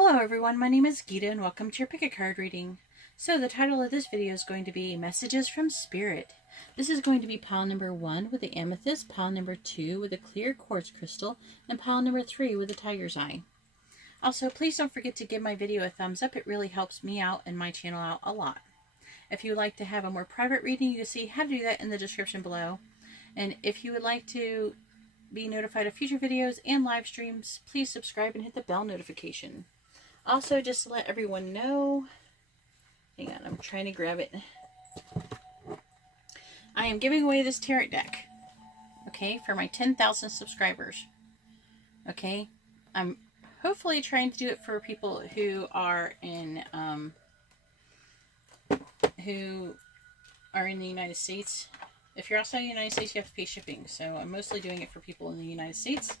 Hello everyone, my name is Geeta and welcome to your pick a card reading. So the title of this video is going to be Messages from Spirit. This is going to be pile number 1 with the amethyst, pile number 2 with a clear quartz crystal, and pile number 3 with the tiger's eye. Also, please don't forget to give my video a thumbs up. It really helps me out and my channel out a lot. If you would like to have a more private reading, you can see how to do that in the description below. And if you would like to be notified of future videos and live streams, please subscribe and hit the bell notification. Also, just to let everyone know, hang on, I'm trying to grab it. I am giving away this tarot deck, okay, for my 10,000 subscribers. Okay, I'm hopefully trying to do it for people who are in the United States. If you're outside the United States, you have to pay shipping. So I'm mostly doing it for people in the United States.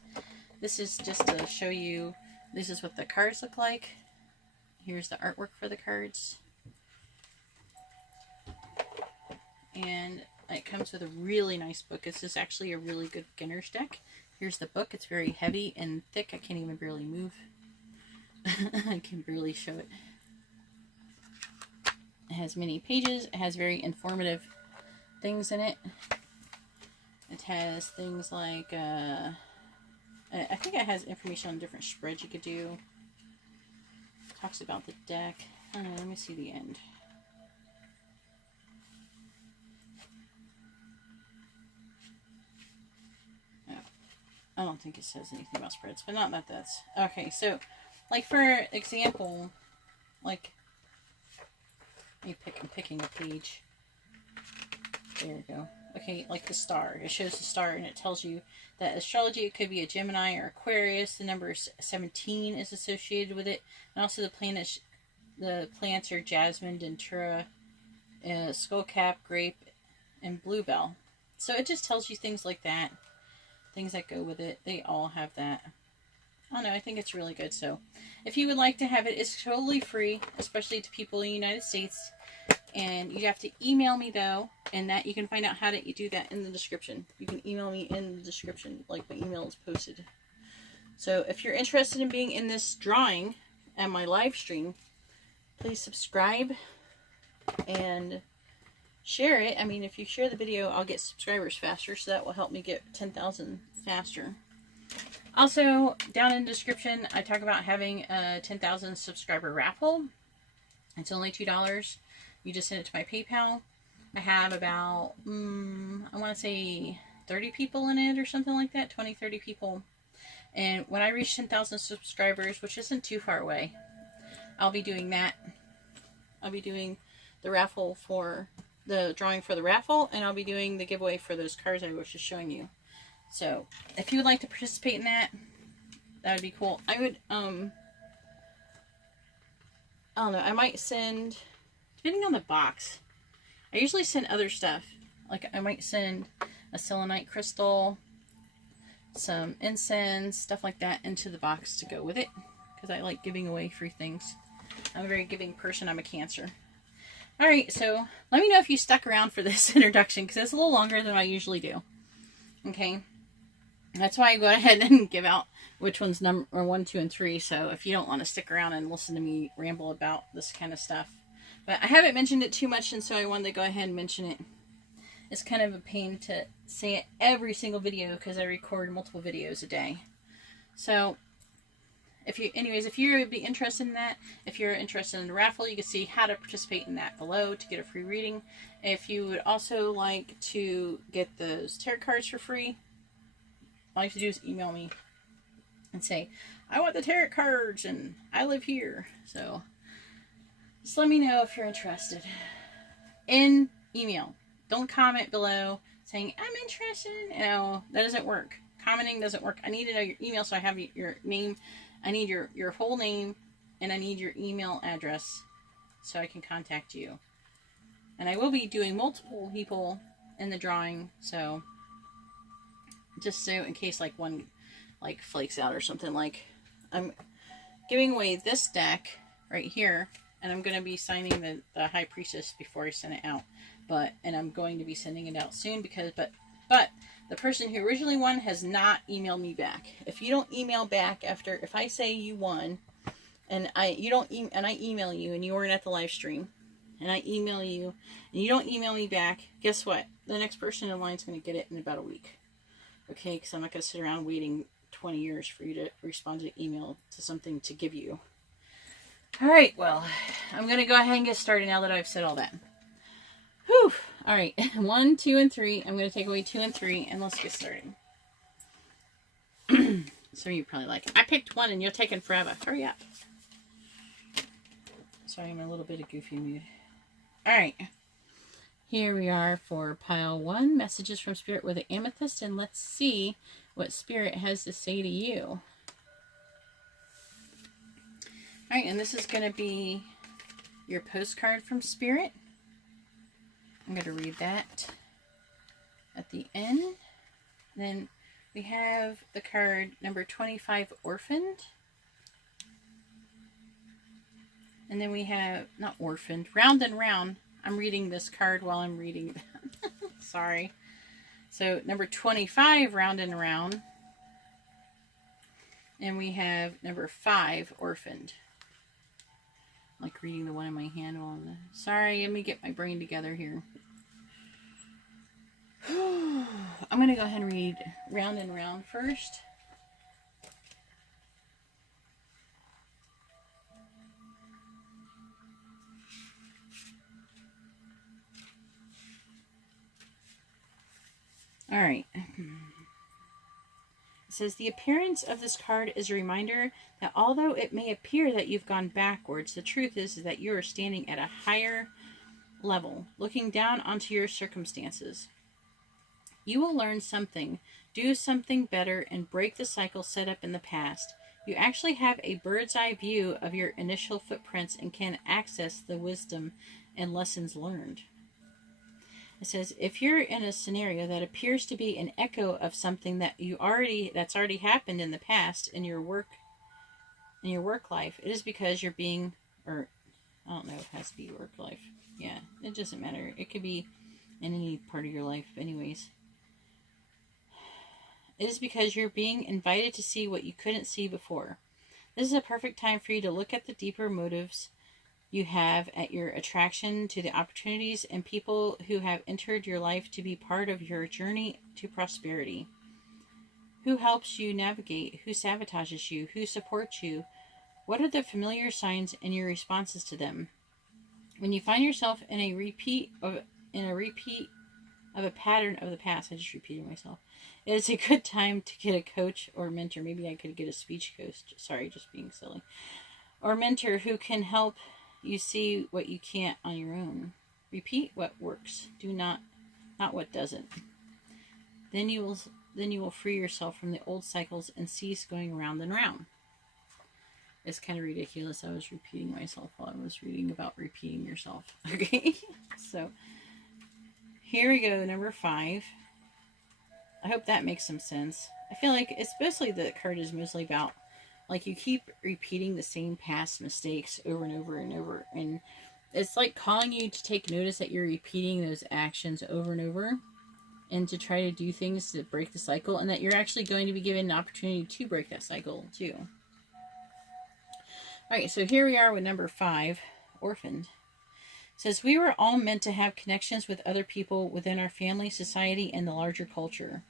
This is just to show you. This is what the cards look like. Here's the artwork for the cards. And it comes with a really nice book. This is actually a really good beginner's deck. Here's the book. It's very heavy and thick. I can't even barely move. I can barely show it. It has many pages. It has very informative things in it. It has things like I think it has information on different spreads you could do. It talks about the deck. Let me see the end. Oh, I don't think it says anything about spreads, but not that that's... Okay, so, like for example, like, I'm picking a page. There we go. Okay, like the star. It shows the star and it tells you that astrology, it could be a Gemini or Aquarius. The number 17 is associated with it. And also the plants are jasmine, dentura, skullcap, grape, and bluebell. So it just tells you things like that. Things that go with it. They all have that. I don't know, I think it's really good. So if you would like to have it, it's totally free, especially to people in the United States. And you have to email me though, and that you can find out how to do that in the description. You can email me in the description, like my email is posted. So if you're interested in being in this drawing at my live stream, please subscribe and share it. I mean, if you share the video, I'll get subscribers faster, so that will help me get 10,000 faster. Also, down in the description, I talk about having a 10,000 subscriber raffle. It's only $2. You just send it to my PayPal. I have about, I want to say 30 people in it or something like that. 20, 30 people. And when I reach 10,000 subscribers, which isn't too far away, I'll be doing that. I'll be doing the raffle for the drawing for the raffle, and I'll be doing the giveaway for those cards I was just showing you. So if you would like to participate in that, that would be cool. I would, I don't know, I might send, depending on the box, I usually send other stuff. Like I might send a selenite crystal, some incense, stuff like that into the box to go with it. Because I like giving away free things. I'm a very giving person. I'm a Cancer. Alright, so let me know if you stuck around for this introduction, because it's a little longer than I usually do. Okay? That's why I go ahead and give out which one's number 1, 2, and 3. So if you don't want to stick around and listen to me ramble about this kind of stuff. But I haven't mentioned it too much, and so I wanted to go ahead and mention it. It's kind of a pain to say it every single video because I record multiple videos a day. So, if you would be interested in that, if you're interested in the raffle, you can see how to participate in that below to get a free reading. If you would also like to get those tarot cards for free, all you have to do is email me and say, I want the tarot cards and I live here. So just let me know if you're interested in email. Don't comment below saying I'm interested. No, that doesn't work. Commenting doesn't work. I need to know your email, so I have your name. I need your whole name, and I need your email address so I can contact you. And I will be doing multiple people in the drawing, so just so in case like one like flakes out or something. Like I'm giving away this deck right here, and I'm going to be signing the High Priestess before I send it out. And I'm going to be sending it out soon because, but the person who originally won has not emailed me back. If you don't email back after, if I say you won, and I email you and you weren't at the live stream, and I email you and you don't email me back, guess what? The next person in line is going to get it in about a week. Okay, because I'm not going to sit around waiting 20 years for you to respond to email to something to give you. All right, well, I'm going to go ahead and get started now that I've said all that. Whew. All right, 1, 2, and 3. I'm going to take away 2 and 3, and let's get started. So you probably like, I picked 1 and you're taking forever. Hurry up. Sorry, I'm in a little bit of goofy mood. All right. Here we are for pile 1, messages from Spirit with the amethyst, and let's see what Spirit has to say to you. All right, and this is going to be your postcard from Spirit. I'm going to read that at the end. Then we have the card number 25, Orphaned. And then we have, not orphaned, Round and Round. I'm reading this card while I'm reading that. Sorry. So number 25, Round and Round. And we have number 5, Orphaned. I'm like reading the one in my hand while sorry, let me get my brain together here. I'm going to go ahead and read Round and Round first. All right. It says, the appearance of this card is a reminder that although it may appear that you've gone backwards, the truth is that you are standing at a higher level, looking down onto your circumstances. You will learn something, do something better, and break the cycle set up in the past. You actually have a bird's eye view of your initial footprints and can access the wisdom and lessons learned. It says, if you're in a scenario that appears to be an echo of something that's already happened in the past in your work life, it is because you're being, or I don't know, it has to be work life. Yeah, it doesn't matter. It could be in any part of your life anyways. It is because you're being invited to see what you couldn't see before. This is a perfect time for you to look at the deeper motives you have at your attraction to the opportunities and people who have entered your life to be part of your journey to prosperity. Who helps you navigate? Who sabotages you? Who supports you? What are the familiar signs and your responses to them? When you find yourself in a repeat of a pattern of the past, I just repeated myself. It is a good time to get a coach or mentor. Maybe I could get a speech coach. Sorry, just being silly. Or mentor who can help you see what you can't on your own. Repeat what works. Do not what doesn't. Then you will free yourself from the old cycles and cease going round and round. It's kind of ridiculous. I was repeating myself while I was reading about repeating yourself. Okay, so here we go, number 5. I hope that makes some sense. I feel like, especially the card is mostly about, like, you keep repeating the same past mistakes over and over and over. And it's like calling you to take notice that you're repeating those actions over and over. And to try to do things to break the cycle. And that you're actually going to be given an opportunity to break that cycle, too. Alright, so here we are with number 5, Orphaned. It says, we were all meant to have connections with other people within our family, society, and the larger culture.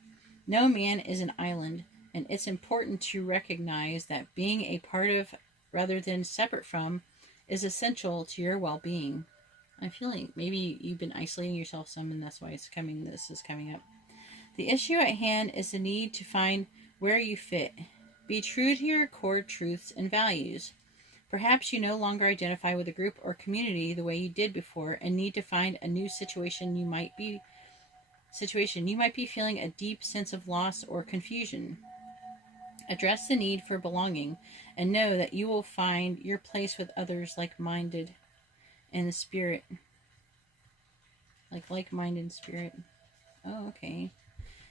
No man is an island, and it's important to recognize that being a part of, rather than separate from, is essential to your well-being. I feel like maybe you've been isolating yourself some, and that's why this is coming up. The issue at hand is the need to find where you fit. Be true to your core truths and values. Perhaps you no longer identify with a group or community the way you did before and need to find a new situation. You might be feeling a deep sense of loss or confusion. Address the need for belonging and know that you will find your place with others like-minded in spirit. Like-minded spirit. Oh, okay.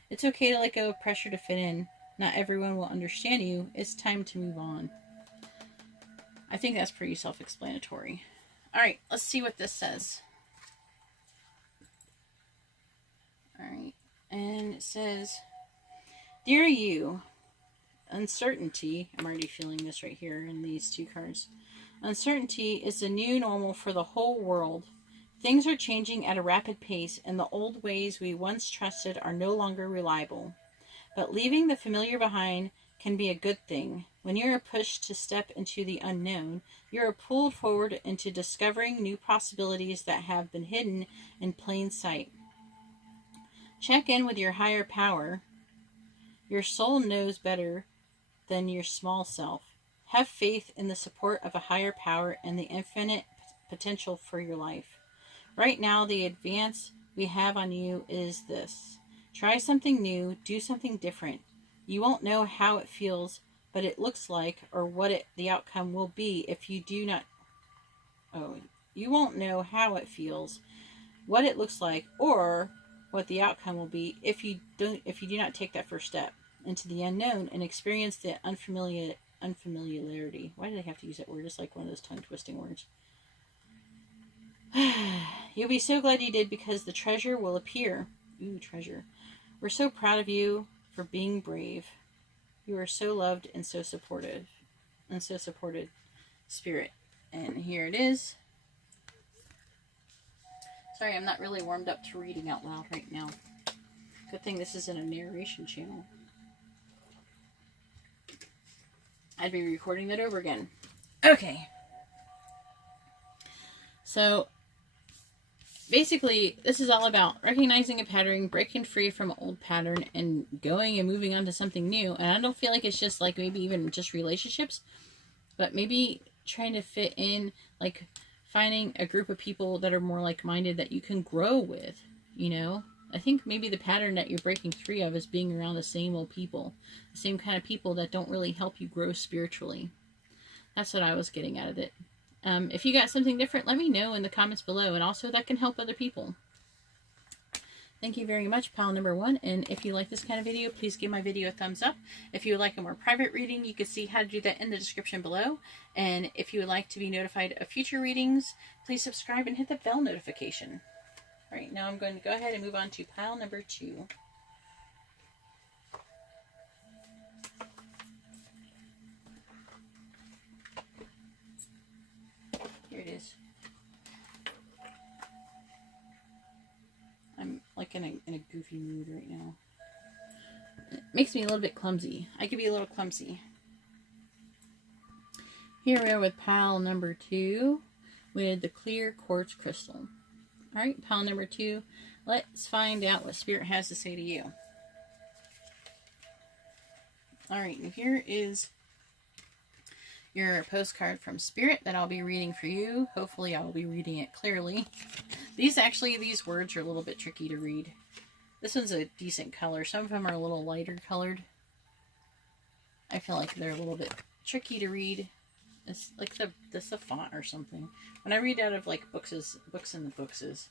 It's okay to let go of pressure to fit in. Not everyone will understand you. It's time to move on. I think that's pretty self-explanatory. All right, let's see what this says. All right, and it says, Dear you, uncertainty, I'm already feeling this right here in these two cards. Uncertainty is the new normal for the whole world. Things are changing at a rapid pace, and the old ways we once trusted are no longer reliable. But leaving the familiar behind can be a good thing. When you are pushed to step into the unknown, you are pulled forward into discovering new possibilities that have been hidden in plain sight. Check in with your higher power. Your soul knows better than your small self. Have faith in the support of a higher power and the infinite potential for your life. Right now, the advance we have on you is this. Try something new, do something different. You won't know how it feels, but it looks like, or what the outcome will be if you do not... you won't know how it feels, what it looks like, or what the outcome will be if you do not take that first step into the unknown and experience the unfamiliarity. Why did I have to use that word? It's like one of those tongue-twisting words. You'll be so glad you did, because the treasure will appear. Ooh, treasure. We're so proud of you for being brave. You are so loved and so supported. Spirit. And here it is. Sorry, I'm not really warmed up to reading out loud right now. Good thing this isn't a narration channel. I'd be recording that over again. Okay. So, basically, this is all about recognizing a pattern, breaking free from an old pattern, and going and moving on to something new. And I don't feel like it's just like maybe even just relationships, but maybe trying to fit in, like finding a group of people that are more like-minded that you can grow with, you know? I think maybe the pattern that you're breaking free of is being around the same old people, the same kind of people that don't really help you grow spiritually. That's what I was getting out of it. If you got something different, let me know in the comments below, and also that can help other people. Thank you very much, pile number 1. And if you like this kind of video, please give my video a thumbs up. If you would like a more private reading, you can see how to do that in the description below. And if you would like to be notified of future readings, please subscribe and hit the bell notification. All right, now I'm going to go ahead and move on to pile number 2. Here it is. I'm like in a goofy mood right now. It makes me a little bit clumsy. I could be a little clumsy. Here we are with pile number 2 with the clear quartz crystal. Alright, pile number 2. Let's find out what Spirit has to say to you. Alright, and here is your postcard from Spirit that I'll be reading for you. Hopefully I'll be reading it clearly. These words are a little bit tricky to read. This one's a decent color. Some of them are a little lighter colored. I feel like they're a little bit tricky to read. It's like the font or something. When I read out of like books in the bookses.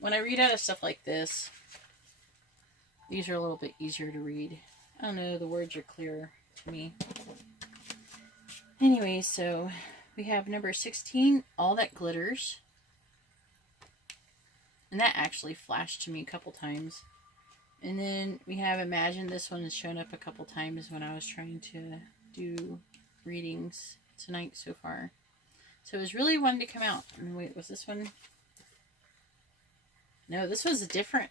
When I read out of stuff like this, these are a little bit easier to read. I don't know, the words are clearer to me. Anyway, so we have number 16, All That Glitters. And that actually flashed to me a couple times. And then we have Imagine. This one has shown up a couple times when I was trying to do readings tonight so far. So it was really one to come out. And wait, was this one? No, this was a different.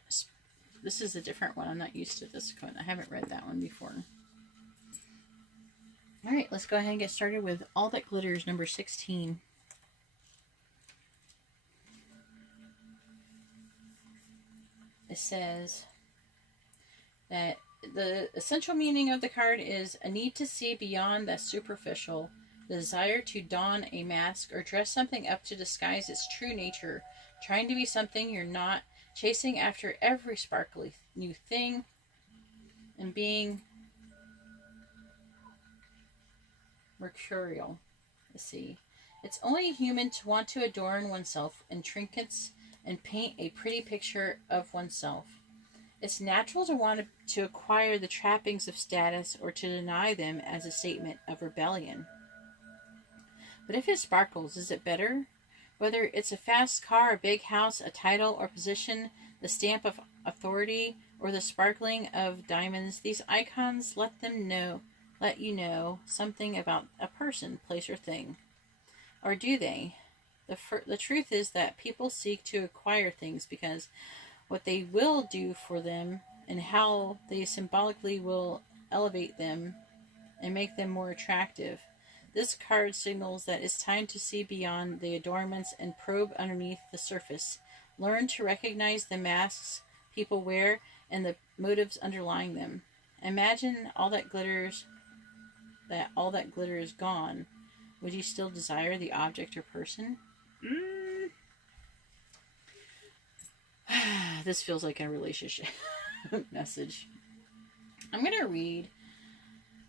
This is a different one. I'm not used to this one. I haven't read that one before. Alright, let's go ahead and get started with All That Glitters, number 16. It says that the essential meaning of the card is a need to see beyond the superficial, the desire to don a mask or dress something up to disguise its true nature, trying to be something you're not, chasing after every sparkly new thing, and being mercurial. Let's see. It's only human to want to adorn oneself in trinkets and paint a pretty picture of oneself. It's natural to want to acquire the trappings of status or to deny them as a statement of rebellion. But if it sparkles, is it better? Whether it's a fast car, a big house, a title or position, the stamp of authority, or the sparkling of diamonds, these icons let let you know something about a person, place, or thing. Or do they? The truth is that people seek to acquire things because what they will do for them and how they symbolically will elevate them and make them more attractive. This card signals that it's time to see beyond the adornments and probe underneath the surface. Learn to recognize the masks people wear and the motives underlying them. Imagine all that glitter is gone. Would you still desire the object or person? This feels like a relationship message. I'm going to read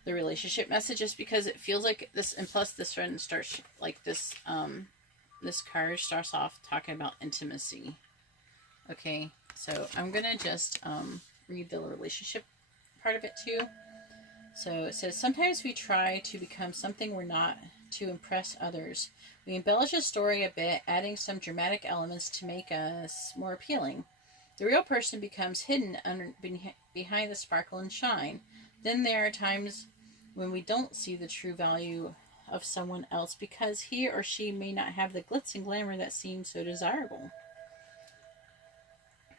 the relationship message just because it feels like this, and plus this one starts like this. This card starts off talking about intimacy. Okay, so I'm going to just read the relationship part of it too. So it says, sometimes we try to become something we're not to impress others. We embellish a story a bit, adding some dramatic elements to make us more appealing. The real person becomes hidden behind the sparkle and shine. Then there are times when we don't see the true value of someone else because he or she may not have the glitz and glamour that seems so desirable.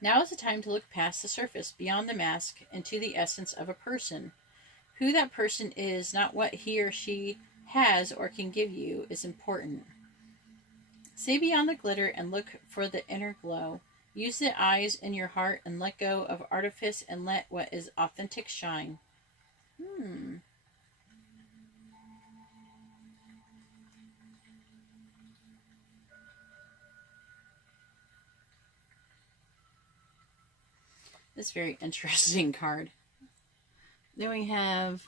Now is the time to look past the surface, beyond the mask, into the essence of a person. Who that person is, not what he or she has or can give you, is important. See beyond the glitter and look for the inner glow. Use the eyes in your heart and let go of artifice and let what is authentic shine. This is a very interesting card. Then we have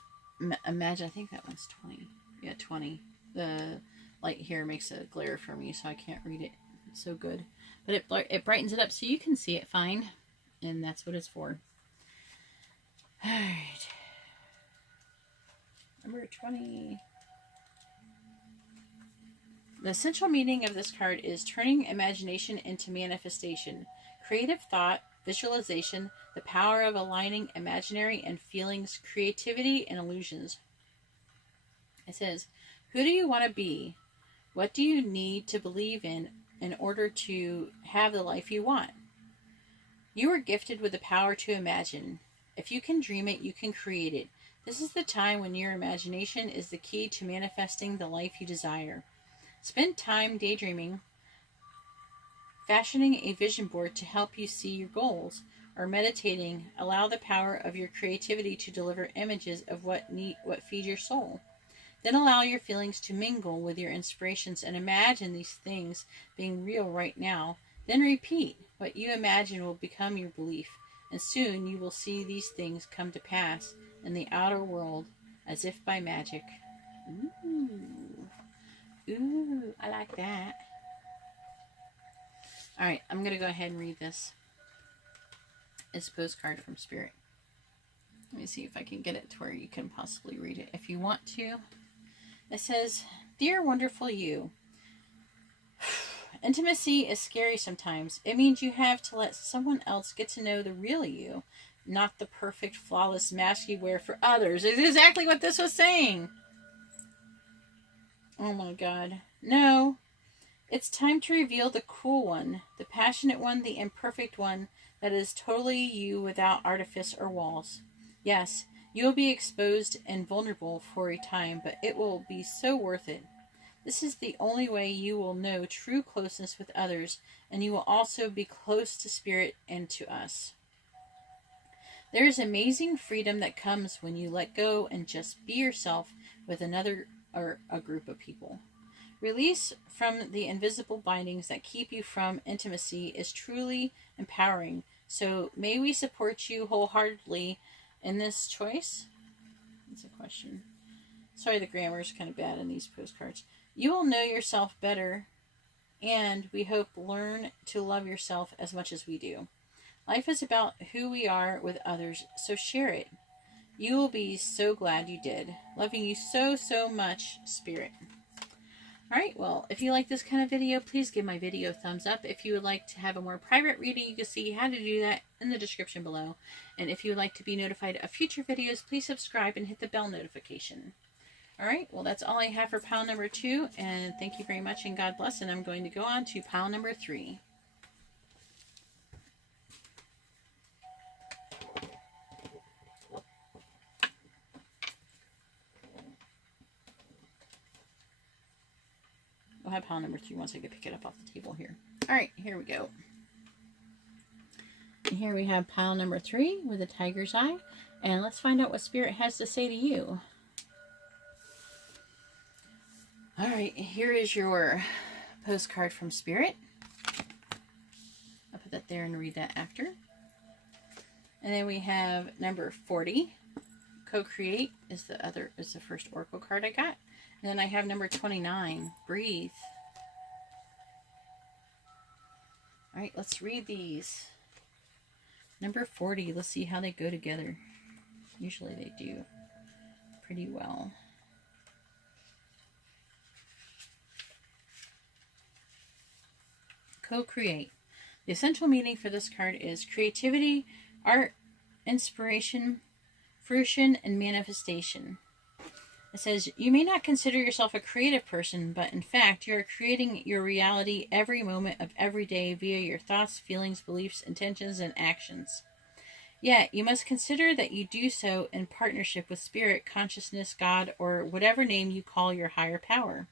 Imagine. I think that one's 20. Yeah, 20. The light here makes a glare for me, so I can't read it. It's so good. But it brightens it up so you can see it fine. And that's what it's for. Alright. Number 20. The essential meaning of this card is turning imagination into manifestation. Creative thought, visualization, the power of aligning imaginary and feelings, creativity, and illusions. It says, who do you want to be? What do you need to believe in order to have the life you want? You are gifted with the power to imagine. If you can dream it, you can create it. This is the time when your imagination is the key to manifesting the life you desire. Spend time daydreaming, fashioning a vision board to help you see your goals, or meditating. Allow the power of your creativity to deliver images of what feed your soul. Then allow your feelings to mingle with your inspirations and imagine these things being real right now. Then repeat. What you imagine will become your belief, and soon you will see these things come to pass in the outer world as if by magic. Ooh, I like that. Alright, I'm going to go ahead and read this. It's a postcard from Spirit. Let me see if I can get it to where you can possibly read it if you want to. It says, Dear wonderful you, intimacy is scary sometimes. It means you have to let someone else get to know the real you, not the perfect, flawless mask you wear for others. It's exactly what this was saying. Oh my God. No. It's time to reveal the cool one, the passionate one, the imperfect one that is totally you without artifice or walls. Yes, you will be exposed and vulnerable for a time, but it will be so worth it. This is the only way you will know true closeness with others, and you will also be close to Spirit and to us. There is amazing freedom that comes when you let go and just be yourself with another or a group of people. Release from the invisible bindings that keep you from intimacy is truly empowering. So may we support you wholeheartedly in this choice? That's a question. Sorry, the grammar is kind of bad in these postcards. You will know yourself better, and we hope learn to love yourself as much as we do. Life is about who we are with others, so share it. You will be so glad you did. Loving you so, so much, Spirit. Alright, well, if you like this kind of video, please give my video a thumbs up. If you would like to have a more private reading, you can see how to do that in the description below. And if you would like to be notified of future videos, please subscribe and hit the bell notification. Alright, well, that's all I have for pile number 2, and thank you very much, and God bless, and I'm going to go on to pile number 3. We'll have pile number 3 once I can pick it up off the table here. Alright, here we go. And here we have pile number 3 with a tiger's eye, and let's find out what Spirit has to say to you. Alright, here is your postcard from Spirit. I'll put that there and read that after. And then we have number 40. Co-create is the first oracle card I got. And then I have number 29. Breathe. Alright, let's read these. Number 40, let's see how they go together. Usually they do pretty well. Co-create. The essential meaning for this card is creativity, art, inspiration, fruition, and manifestation. It says, you may not consider yourself a creative person, but in fact, you are creating your reality every moment of every day via your thoughts, feelings, beliefs, intentions, and actions. Yet, you must consider that you do so in partnership with Spirit, consciousness, God, or whatever name you call your higher power.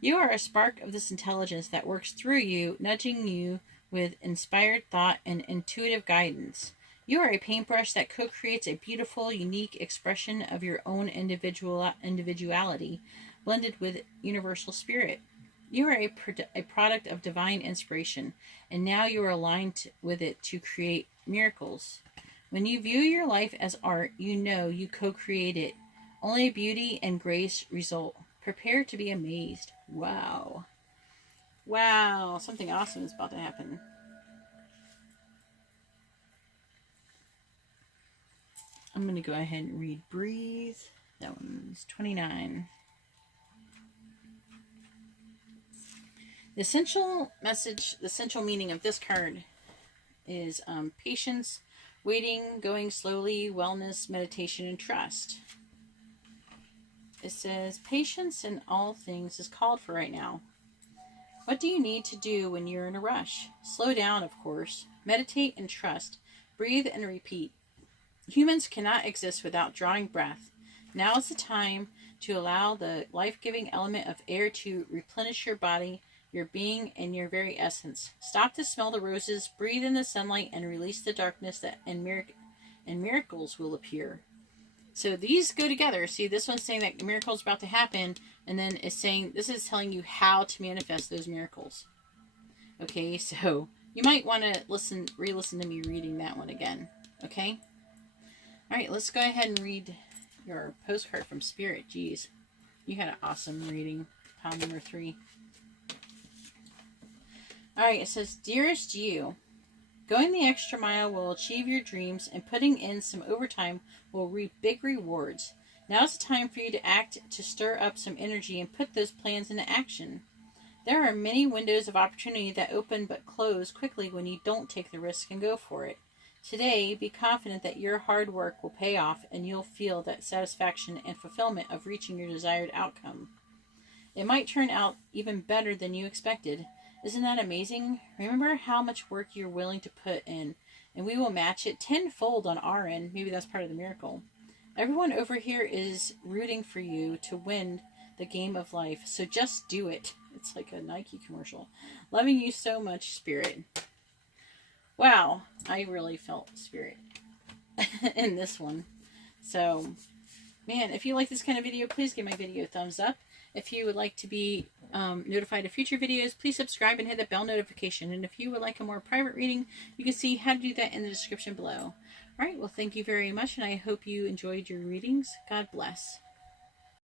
You are a spark of this intelligence that works through you, nudging you with inspired thought and intuitive guidance. You are a paintbrush that co-creates a beautiful, unique expression of your own individuality, blended with universal spirit. You are a product of divine inspiration, and now you are aligned with it to create miracles. When you view your life as art, you know you co-create it. Only beauty and grace result. Prepare to be amazed. Wow. Wow, something awesome is about to happen. I'm going to go ahead and read Breathe. That one's 29. The essential message, the essential meaning of this card is patience, waiting, going slowly, wellness, meditation, and trust. It says, patience in all things is called for right now. What do you need to do when you're in a rush? Slow down, of course. Meditate and trust. Breathe and repeat. Humans cannot exist without drawing breath. Now is the time to allow the life-giving element of air to replenish your body, your being, and your very essence. Stop to smell the roses, breathe in the sunlight, and release the darkness and miracles will appear. So these go together. See, this one's saying that miracles are about to happen, and then it's saying, this is telling you how to manifest those miracles. Okay, so you might want to re-listen to me reading that one again. Okay? Alright, let's go ahead and read your postcard from Spirit. Jeez, you had an awesome reading. Pile number 3. Alright, it says, Dearest you, going the extra mile will achieve your dreams, and putting in some overtime will reap big rewards. Now is the time for you to act, to stir up some energy and put those plans into action. There are many windows of opportunity that open but close quickly when you don't take the risk and go for it. Today, be confident that your hard work will pay off, and you'll feel that satisfaction and fulfillment of reaching your desired outcome. It might turn out even better than you expected. Isn't that amazing? Remember how much work you're willing to put in, and we will match it tenfold on our end. Maybe that's part of the miracle. Everyone over here is rooting for you to win the game of life, so just do it. It's like a Nike commercial. Loving you so much, Spirit. Wow, I really felt Spirit in this one. So, man, if you like this kind of video, please give my video a thumbs up. If you would like to be notified of future videos, please subscribe and hit the bell notification. And if you would like a more private reading, you can see how to do that in the description below. All right, well, thank you very much, and I hope you enjoyed your readings. God bless.